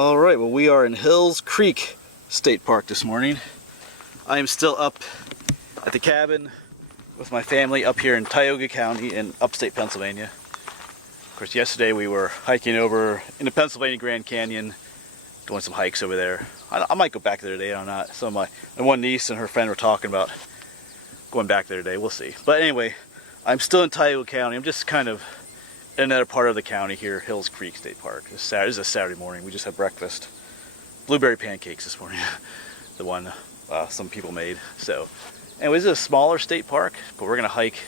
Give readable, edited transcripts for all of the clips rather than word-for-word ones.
Alright, well, we are in Hills Creek State Park this morning. I am still up at the cabin with my family up here in Tioga County in upstate Pennsylvania. Of course, yesterday we were hiking over in the Pennsylvania Grand Canyon, doing some hikes over there. I might go back there today or not. So my one niece and her friend were talking about going back there today. We'll see. But anyway, I'm still in Tioga County. I'm just kind of in another part of the county here, Hills Creek State Park. This is a Saturday morning. We just had breakfast. Blueberry pancakes this morning. The one some people made. So anyway, this is a smaller state park, but we're gonna hike.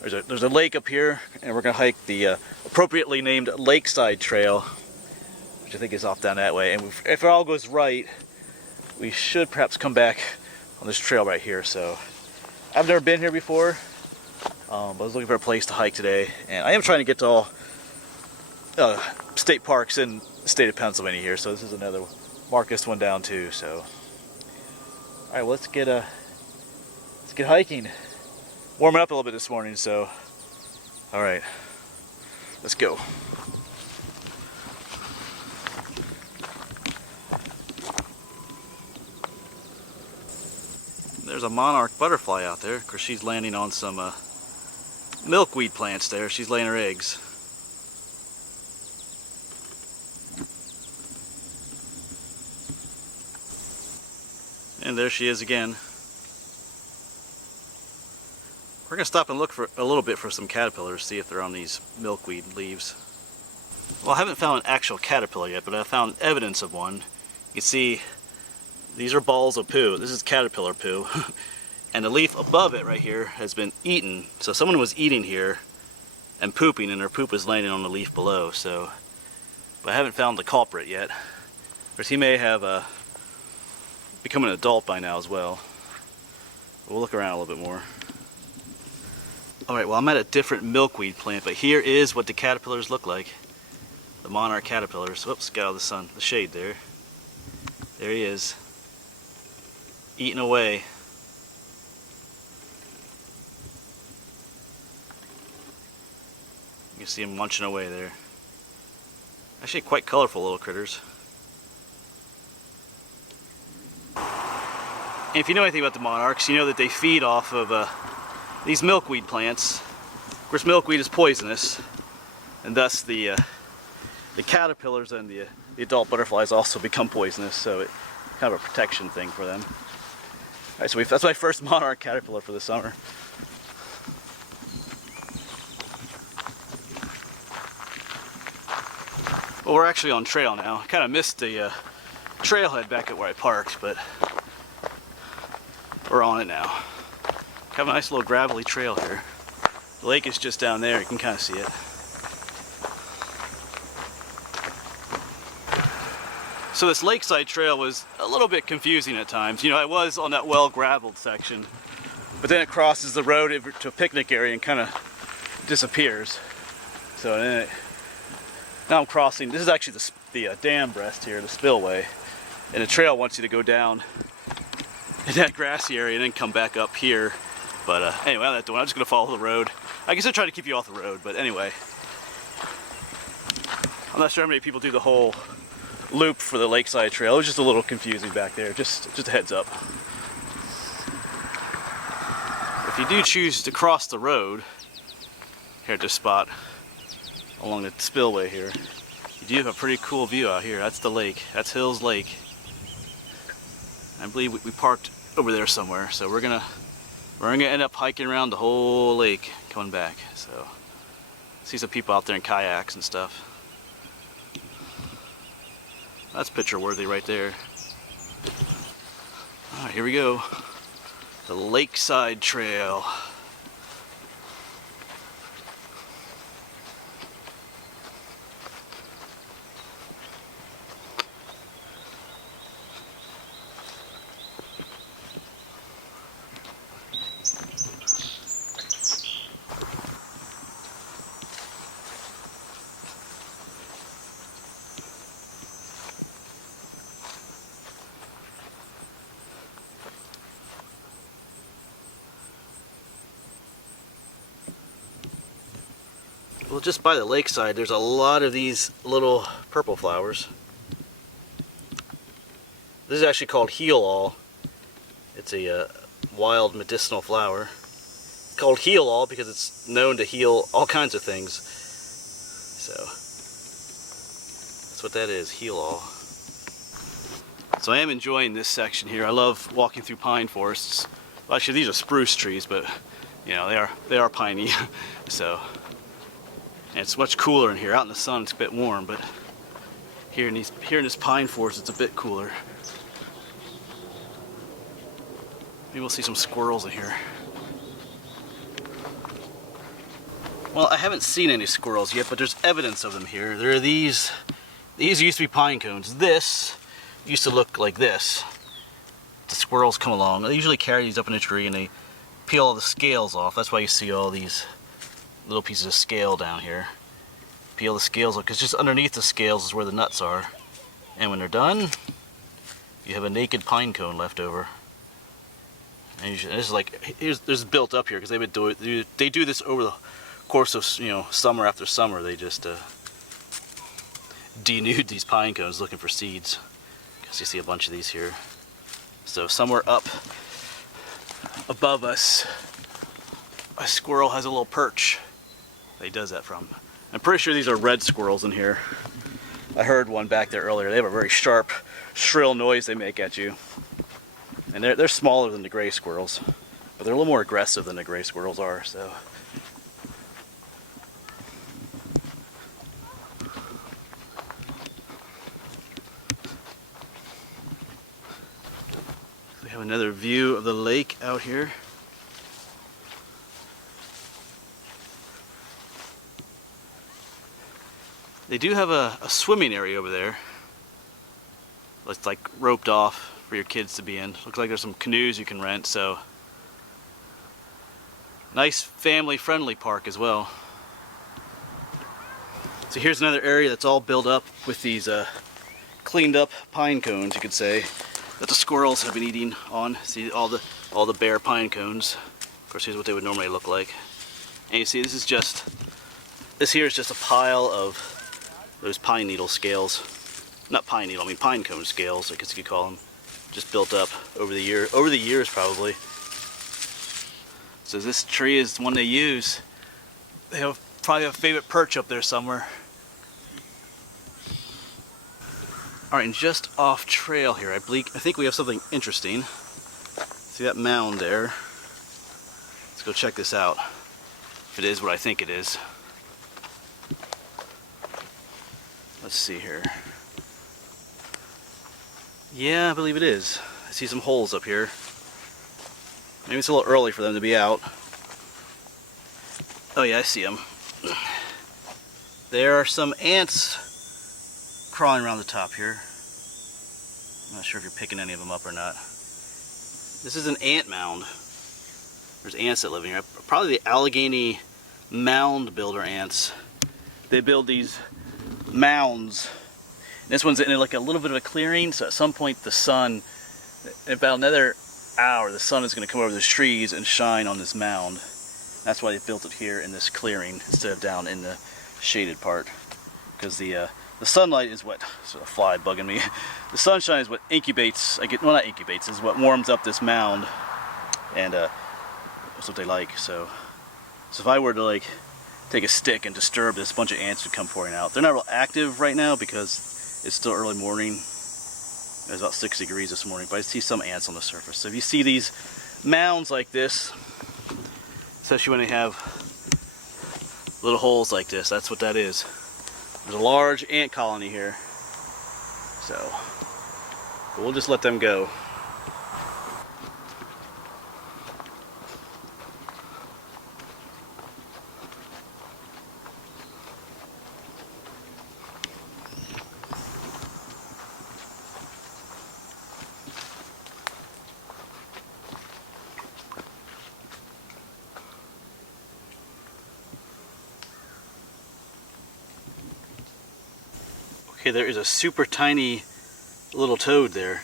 There's a lake up here, and we're gonna hike the appropriately named Lakeside Trail, which I think is off down that way. And if it all goes right, we should perhaps come back on this trail right here. So I've never been here before, but I was looking for a place to hike today, and I am trying to get to all state parks in the state of Pennsylvania here. So this is another one. Mark this one down too. So all right, well, let's get hiking. Warming up a little bit this morning, so all right, let's go. There's a monarch butterfly out there. Of course, she's landing on some milkweed plants there. She's laying her eggs. And there she is again. We're going to stop and look for a little bit for some caterpillars, see if they're on these milkweed leaves. Well, I haven't found an actual caterpillar yet, but I found evidence of one. You can see these are balls of poo. This is caterpillar poo. And the leaf above it right here has been eaten. So someone was eating here and pooping, and their poop was landing on the leaf below. So, but I haven't found the culprit yet. Of course, he may have become an adult by now as well. We'll look around a little bit more. Alright, well, I'm at a different milkweed plant, but here is what the caterpillars look like. The monarch caterpillars. Whoops, got out of the shade there. There he is. Eating away. You can see him munching away there. Actually quite colorful little critters. And if you know anything about the monarchs, you know that they feed off of these milkweed plants. Of course, milkweed is poisonous, and thus the caterpillars and the adult butterflies also become poisonous, so it's kind of a protection thing for them. Alright, so that's my first monarch caterpillar for the summer. Well, we're actually on trail now. I kind of missed the trailhead back at where I parked, but we're on it now. Have a nice little gravelly trail here. The lake is just down there, you can kind of see it. So this Lakeside trail was a little bit confusing at times. You know, I was on that well-graveled section, but then it crosses the road to a picnic area and kind of disappears. So then now I'm crossing. This is actually the dam breast here, the spillway, and the trail wants you to go down in that grassy area and then come back up here. But anyway, I'm not doing. I'm just going to follow the road. I guess I try to keep you off the road, but anyway. I'm not sure how many people do the whole loop for the Lakeside Trail. It was just a little confusing back there. Just a heads up. If you do choose to cross the road here at this spot along the spillway here, you do have a pretty cool view out here. That's the lake. That's Hills Lake. I believe we parked over there somewhere, so we're gonna end up hiking around the whole lake coming back. So see some people out there in kayaks and stuff. That's picture worthy right there. All right, here we go. The Lakeside Trail. Well, just by the lakeside, there's a lot of these little purple flowers. This is actually called heel-all. It's a wild medicinal flower. It's called heel-all because it's known to heal all kinds of things. So that's what that is, heel-all. So I am enjoying this section here. I love walking through pine forests. Well, actually, these are spruce trees, but you know they are piney. So and it's much cooler in here. Out in the sun, it's a bit warm, but here in this pine forest, it's a bit cooler. Maybe we'll see some squirrels in here. Well, I haven't seen any squirrels yet, but there's evidence of them here. There are these used to be pine cones. This used to look like this. The squirrels come along. They usually carry these up in a tree and they peel all the scales off. That's why you see all these little pieces of scale down here. Peel the scales off, because just underneath the scales is where the nuts are. And when they're done, you have a naked pine cone left over. And this is like, this is built up here because they do this over the course of, you know, summer after summer. They just denude these pine cones looking for seeds. Because you see a bunch of these here. So somewhere up above us, a squirrel has a little perch that he does that from. I'm pretty sure these are red squirrels in here. I heard one back there earlier. They have a very sharp, shrill noise they make at you. And they're smaller than the gray squirrels, but they're a little more aggressive than the gray squirrels are, so. We have another view of the lake out here. They do have a swimming area over there. It's like roped off for your kids to be in. Looks like there's some canoes you can rent, so. Nice family-friendly park as well. So here's another area that's all built up with these cleaned up pine cones, you could say, that the squirrels have been eating on. See all the bare pine cones. Of course, here's what they would normally look like. And you see, this here is just a pile of those pine needle scales. Not pine needle, I mean pine cone scales, I guess you could call them. Just built up over the years probably. So this tree is the one they use. They have probably a favorite perch up there somewhere. Alright, and just off trail here, I think we have something interesting. See that mound there? Let's go check this out. If it is what I think it is. Let's see here. Yeah, I believe it is. I see some holes up here. Maybe it's a little early for them to be out. Oh yeah, I see them. There are some ants crawling around the top here. I'm not sure if you're picking any of them up or not. This is an ant mound. There's ants that live in here. Probably the Allegheny mound builder ants. They build these mounds. This one's in like a little bit of a clearing, so at some point the sun, in about another hour, the sun is going to come over the trees and shine on this mound. That's why they built it here in this clearing instead of down in the shaded part. Because the sunlight is what, sort of fly bugging me. The sunshine is what incubates, well not incubates, is what warms up this mound. And that's what they like. So if I were to like take a stick and disturb this, bunch of ants would come pouring out. They're not real active right now because it's still early morning. It was about 6 degrees this morning, but I see some ants on the surface. So if you see these mounds like this, especially when they have little holes like this, that's what that is. There's a large ant colony here. So we'll just let them go. Okay, there is a super tiny little toad there.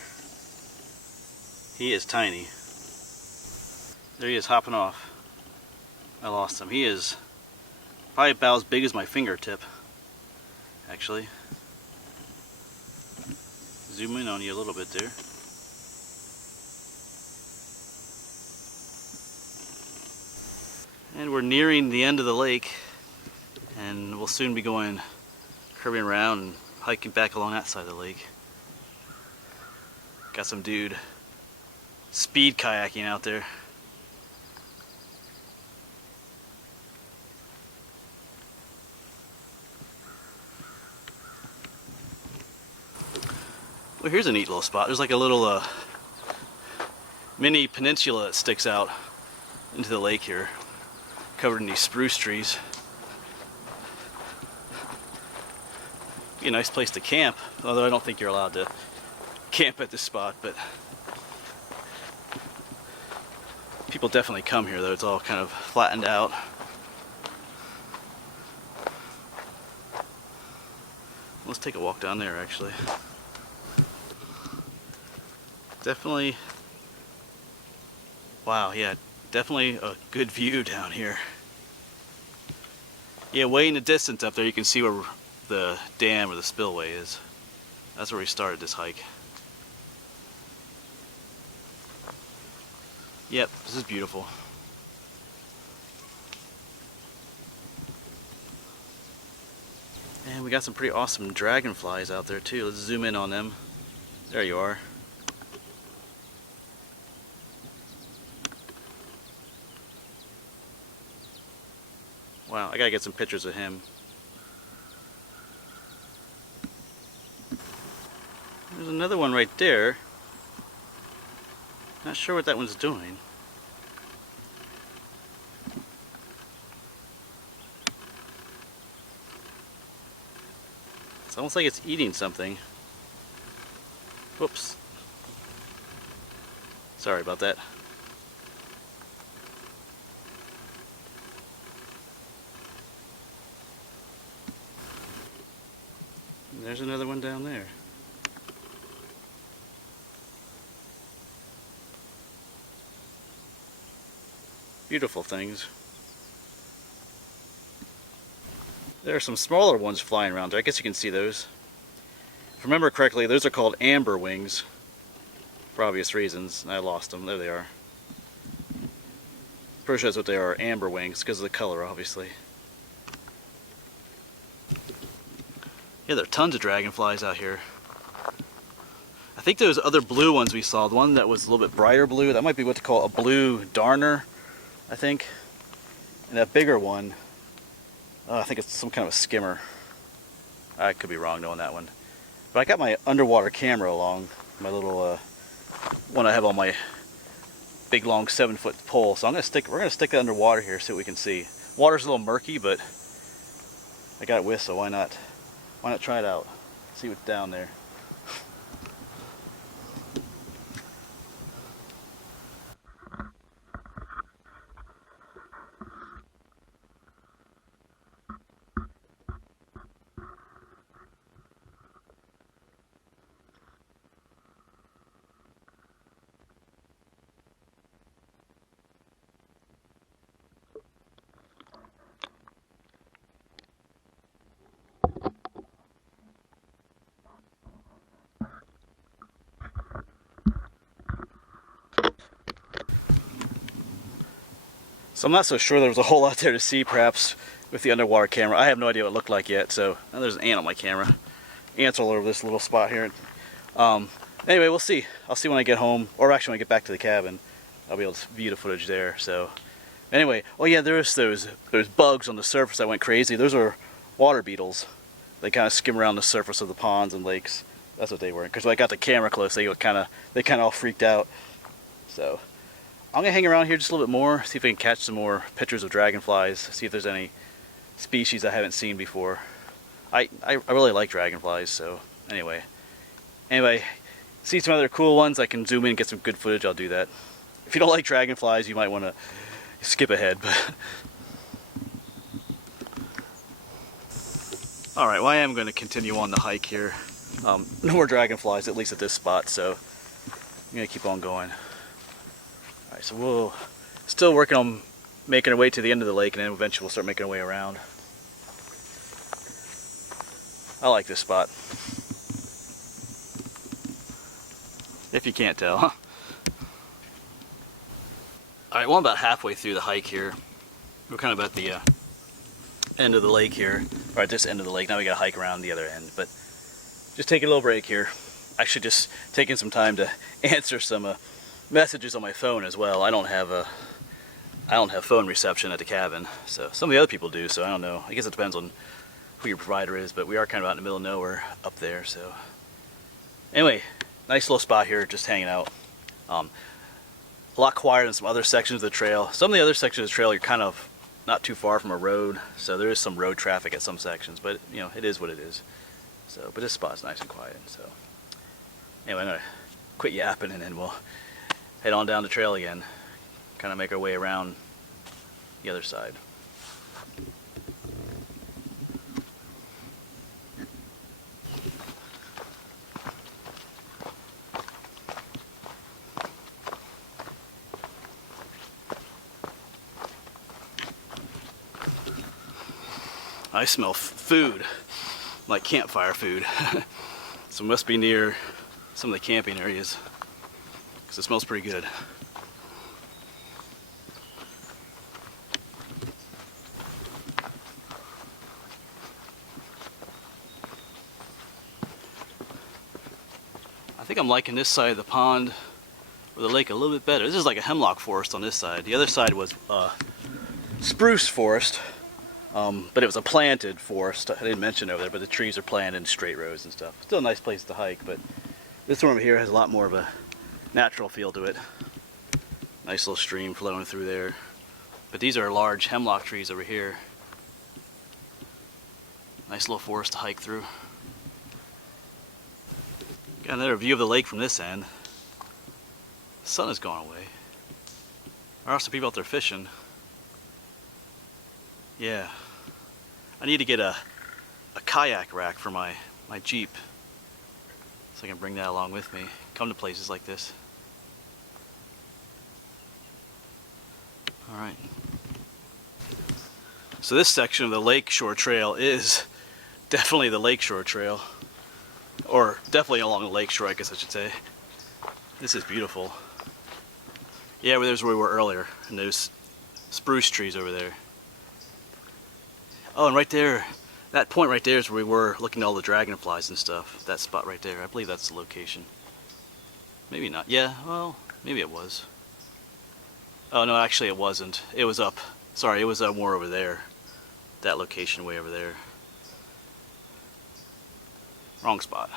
He is tiny. There he is hopping off. I lost him. He is probably about as big as my fingertip, actually. Zoom in on you a little bit there. And we're nearing the end of the lake, and we'll soon be going curving around and hiking back along that side of the lake. Got some dude speed kayaking out there. Well, here's a neat little spot. There's like a little mini peninsula that sticks out into the lake here, covered in these spruce trees. Be a nice place to camp, although I don't think you're allowed to camp at this spot, but people definitely come here, though. It's all kind of flattened out. Let's take a walk down there, actually. Definitely, wow, yeah, definitely a good view down here. Yeah, way in the distance up there you can see where the dam or the spillway is. That's where we started this hike. Yep, this is beautiful. And we got some pretty awesome dragonflies out there too. Let's zoom in on them. There you are. Wow, I gotta get some pictures of him. There's another one right there. Not sure what that one's doing. It's almost like it's eating something. Whoops. Sorry about that. And there's another one down there. Beautiful things. There are some smaller ones flying around there. I guess you can see those. If I remember correctly, those are called amber wings for obvious reasons. I lost them. There they are. Pretty sure that's what they are, amber wings, because of the color, obviously. Yeah, there are tons of dragonflies out here. I think those other blue ones we saw, the one that was a little bit brighter blue, that might be what they call a blue darner, I think. And that bigger one, I think it's some kind of a skimmer. I could be wrong knowing that one. But I got my underwater camera along, my little one I have on my big long 7-foot pole. So we're gonna stick it underwater here, see what we can see. Water's a little murky, but I got it with, so why not try it out? See what's down there. So I'm not so sure there was a whole lot there to see, perhaps, with the underwater camera. I have no idea what it looked like yet, so there's an ant on my camera. Ants all over this little spot here. Anyway, we'll see. I'll see when I get home, or actually when I get back to the cabin. I'll be able to view the footage there. So anyway, oh yeah, there's those bugs on the surface that went crazy. Those are water beetles. They kind of skim around the surface of the ponds and lakes. That's what they were. Because when I got the camera close, they kind of all freaked out. So I'm gonna hang around here just a little bit more, see if I can catch some more pictures of dragonflies, see if there's any species I haven't seen before. I really like dragonflies, so anyway, see some other cool ones, I can zoom in and get some good footage, I'll do that. If you don't like dragonflies, you might want to skip ahead. But alright, well I am going to continue on the hike here. No more dragonflies, at least at this spot, so I'm going to keep on going. Alright, so we'll still working on making our way to the end of the lake, and then eventually we'll start making our way around. I like this spot. If you can't tell, huh? Alright, well I'm about halfway through the hike here. We're kind of at the end of the lake here, or at this end of the lake. Now we gotta hike around the other end, but just taking a little break here. Actually just taking some time to answer some messages on my phone as well. I don't have phone reception at the cabin, so some of the other people do, so I don't know. I guess it depends on who your provider is, but we are kind of out in the middle of nowhere up there, so. Anyway, nice little spot here, just hanging out. A lot quieter than some other sections of the trail. Some of the other sections of the trail you're kind of not too far from a road, so there is some road traffic at some sections, but you know, it is what it is. So, but this spot's nice and quiet, so. Anyway, I'm gonna quit yapping and then we'll head on down the trail again. Kind of make our way around the other side. I smell food, like campfire food. So it must be near some of the camping areas, because it smells pretty good. I think I'm liking this side of the pond or the lake a little bit better. This is like a hemlock forest on this side. The other side was spruce forest. But it was a planted forest. I didn't mention over there, but the trees are planted in straight rows and stuff. Still a nice place to hike, but this one over here has a lot more of a natural feel to it. Nice little stream flowing through there. But these are large hemlock trees over here. Nice little forest to hike through. Got another view of the lake from this end. The sun has gone away. There are some people out there fishing. Yeah, I need to get a kayak rack for my Jeep, so I can bring that along with me, come to places like this. Alright. So this section of the Lakeshore Trail is definitely the Lakeshore Trail. Or definitely along the lakeshore, I guess I should say. This is beautiful. Yeah, there's where we were earlier, and those spruce trees over there. Oh, and right there, that point right there is where we were looking at all the dragonflies and stuff. That spot right there, I believe that's the location. Maybe not. Yeah, well, maybe it was. Oh no, actually it wasn't. It was up. Sorry, it was more over there. That location way over there. Wrong spot.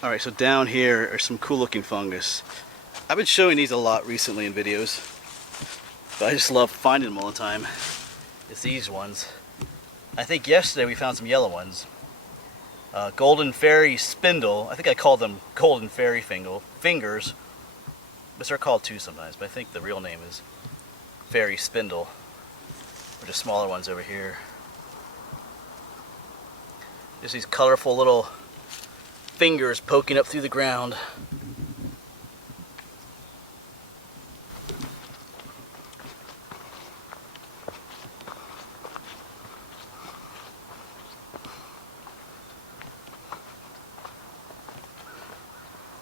Alright, so down here are some cool looking fungus. I've been showing these a lot recently in videos, but I just love finding them all the time. It's these ones. I think yesterday we found some yellow ones. Golden fairy spindle. I think I called them golden fairy fingers. But they're called too sometimes, but I think the real name is fairy spindle. Or just smaller ones over here. Just these colorful little fingers poking up through the ground.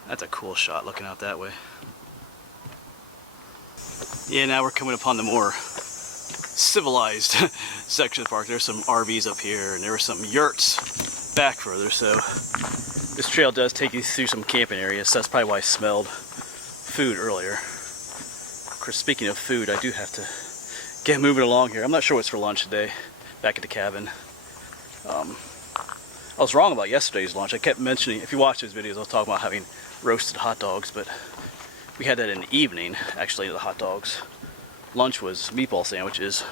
That's a cool shot looking out that way. Yeah, now we're coming upon the more civilized section of the park. There's some RVs up here and there were some yurts back further, so this trail does take you through some camping areas, so that's probably why I smelled food earlier. Of course, speaking of food, I do have to get moving along here. I'm not sure what's for lunch today, back at the cabin. I was wrong about yesterday's lunch. I kept mentioning, if you watch those videos, I was talking about having roasted hot dogs, but we had that in the evening, actually, the hot dogs. Lunch was meatball sandwiches.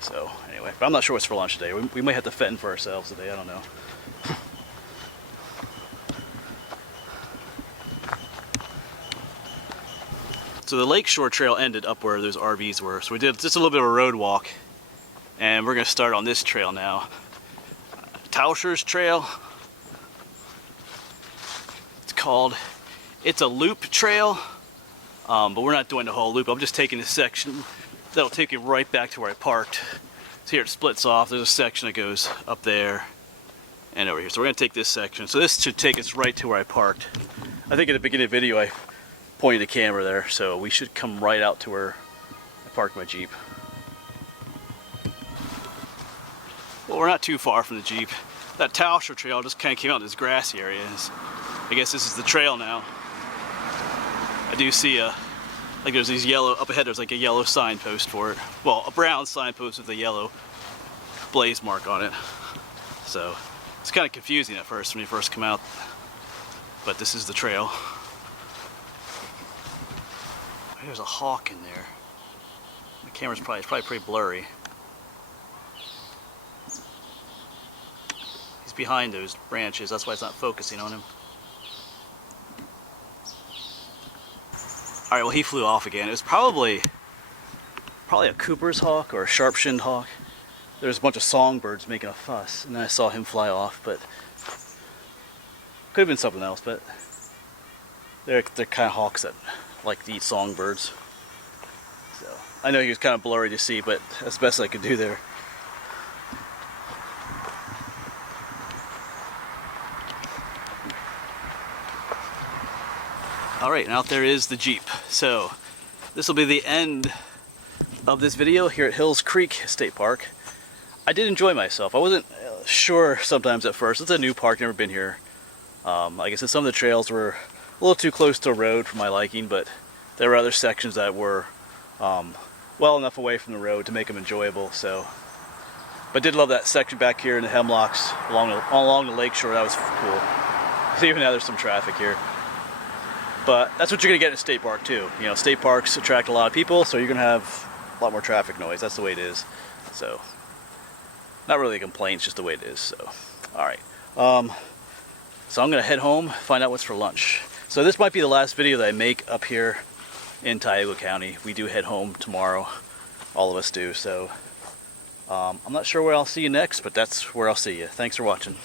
So, anyway, but I'm not sure what's for lunch today. We might have to fend for ourselves today, I don't know. So the Lakeshore Trail ended up where those RVs were. So we did just a little bit of a road walk, and we're going to start on this trail now. Tauscher's Trail. It's called. It's a loop trail, but we're not doing the whole loop. I'm just taking this section that'll take you right back to where I parked. So here it splits off. There's a section that goes up there and over here. So we're gonna take this section. So this should take us right to where I parked. I think at the beginning of the video I pointed the camera there, so we should come right out to where I parked my Jeep. Well, we're not too far from the Jeep. That Tioga trail just kind of came out in this grassy area. I guess this is the trail now. I do see like there's these yellow, up ahead there's like a yellow signpost for it. Well, a brown signpost with a yellow blaze mark on it. So it's kind of confusing at first when you first come out, but this is the trail. There's a hawk in there. The camera's probably pretty blurry. He's behind those branches, that's why it's not focusing on him. Alright, well, he flew off again. It was probably a Cooper's hawk or a sharp-shinned hawk. There was a bunch of songbirds making a fuss, and then I saw him fly off, but could have been something else, but they're kind of hawks that like to eat songbirds. So I know he was kind of blurry to see, but that's the best I could do there. Alright, and out there is the Jeep. So this will be the end of this video here at Hills Creek State Park. I did enjoy myself. I wasn't sure sometimes at first. It's a new park, never been here. Like I said, some of the trails were a little too close to a road for my liking, but there were other sections that were well enough away from the road to make them enjoyable. So, but I did love that section back here in the Hemlocks along the Lakeshore. That was cool. So even now there's some traffic here. But that's what you're going to get in a state park too. You know, state parks attract a lot of people, so you're going to have a lot more traffic noise. That's the way it is. So, not really a complaint, it's just the way it is. So, alright. So I'm going to head home, find out what's for lunch. So this might be the last video that I make up here in Tioga County. We do head home tomorrow. All of us do. So, I'm not sure where I'll see you next, but that's where I'll see you. Thanks for watching.